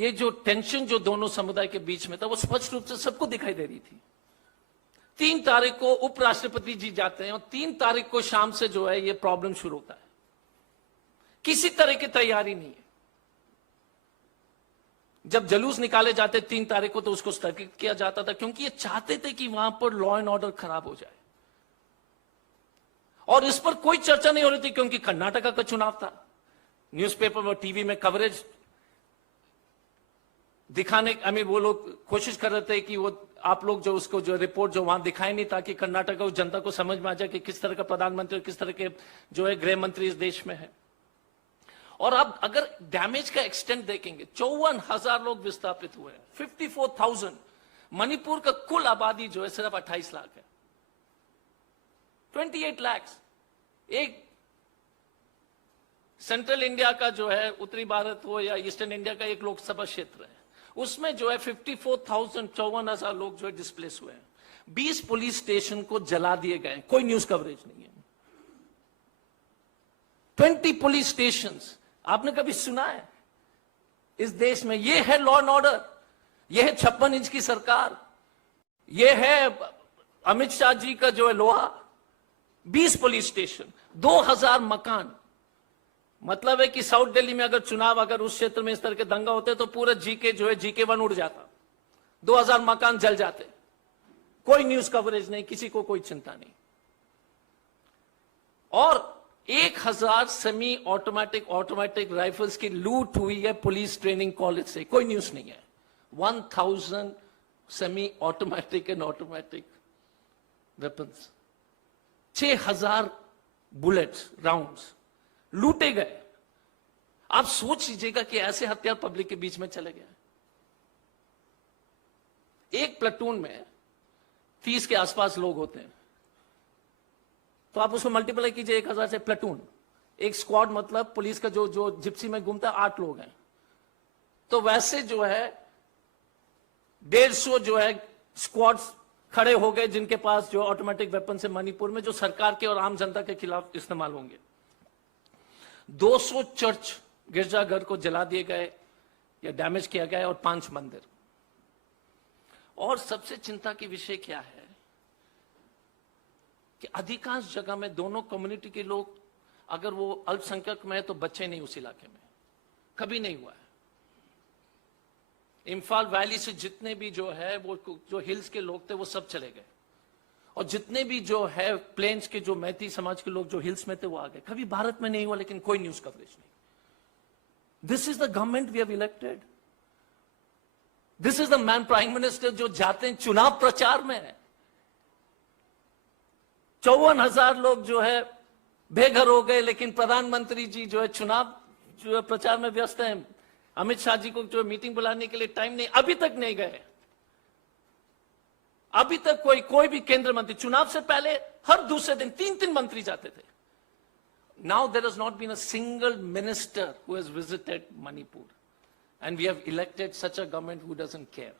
ये जो टेंशन जो दोनों समुदाय के बीच में था वो स्पष्ट रूप से सबको दिखाई दे रही थी। 3 तारीख को उपराष्ट्रपति जी जाते हैं और 3 तारीख को शाम से जो है ये प्रॉब्लम शुरू होता है। किसी तरह की तैयारी नहीं है। जब जुलूस निकाले जाते 3 तारीख को तो उसको स्थगित किया जाता था, क्योंकि ये चाहते थे कि वहां पर लॉ एंड ऑर्डर खराब हो जाए। और इस पर कोई चर्चा नहीं हो रही थी, क्योंकि कर्नाटका का चुनाव था। न्यूज़पेपर और टीवी में कवरेज दिखाने, वो लोग कोशिश कर रहे थे कि वो आप लोग जो उसको जो रिपोर्ट जो वहां दिखाए नहीं, ताकि कर्नाटक उस जनता को समझ में आ जाए कि किस तरह का प्रधानमंत्री और किस तरह के जो है गृह मंत्री इस देश में है। और अब अगर डैमेज का एक्सटेंट देखेंगे, 54,000 लोग विस्थापित हुए हैं, 54,000। मणिपुर का कुल आबादी जो है सिर्फ 28 लाख है, 28 लाख। एक सेंट्रल इंडिया का जो है, उत्तरी भारत हो या ईस्टर्न इंडिया का एक लोकसभा क्षेत्र है, उसमें जो है 54,000 लोग जो है डिस्प्लेस हुए हैं। 20 पुलिस स्टेशन को जला दिए गए, कोई न्यूज कवरेज नहीं है। 20 पुलिस स्टेशंस, आपने कभी सुना है इस देश में? ये है लॉ एंड ऑर्डर, ये है 56 इंच की सरकार, ये है अमित शाह जी का जो है लोहा। 20 पुलिस स्टेशन, 2000 मकान। मतलब है कि साउथ दिल्ली में अगर चुनाव, अगर उस क्षेत्र में इस तरह के दंगा होते तो पूरा जीके जो है GK1 उड़ जाता। 2000 मकान जल जाते, कोई न्यूज कवरेज नहीं, किसी को कोई चिंता नहीं। और 1000 सेमी ऑटोमेटिक राइफल्स की लूट हुई है पुलिस ट्रेनिंग कॉलेज से, कोई न्यूज नहीं है। 1000 semi automatic and automatic weapons, 6000 bullets rounds लूटे गए। आप सोच लीजिएगा कि ऐसे हथियार पब्लिक के बीच में चले गए। एक प्लेटून में 30 के आसपास लोग होते हैं, तो आप उसको मल्टीप्लाई कीजिए 1000 से। प्लेटून, एक स्क्वाड मतलब पुलिस का जो जिप्सी में घूमता है, 8 लोग हैं। तो वैसे जो है 150 जो है स्क्वाड्स खड़े हो गए, जिनके पास जो ऑटोमेटिक वेपन से मणिपुर में जो सरकार के और आम जनता के खिलाफ इस्तेमाल होंगे। 200 चर्च गिरजाघर को जला दिए गए या डैमेज किया गया और 5 मंदिर। और सबसे चिंता की विषय क्या है कि अधिकांश जगह में दोनों कम्युनिटी के लोग, अगर वो अल्पसंख्यक में है तो बच्चे नहीं उस इलाके में, कभी नहीं हुआ है। इम्फाल वैली से जितने भी जो है वो जो हिल्स के लोग थे वो सब चले गए, और जितने भी जो है प्लेन्स के जो मैती समाज के लोग जो हिल्स में थे वो आ गए। कभी भारत में नहीं हुआ, लेकिन कोई न्यूज कवरेज नहीं। This is the government we have elected. This is the man prime minister जो जाते हैं चुनाव प्रचार में। 54,000 लोग जो है बेघर हो गए, लेकिन प्रधानमंत्री जी जो है चुनाव जो है प्रचार में व्यस्त हैं। अमित शाह जी को जो मीटिंग बुलाने के लिए टाइम नहीं, अभी तक नहीं गए। अभी तक कोई भी केंद्र मंत्री, चुनाव से पहले हर दूसरे दिन 3-3 मंत्री जाते थे। Now there has not been a single minister who has visited Manipur, and we have elected such a government who doesn't care.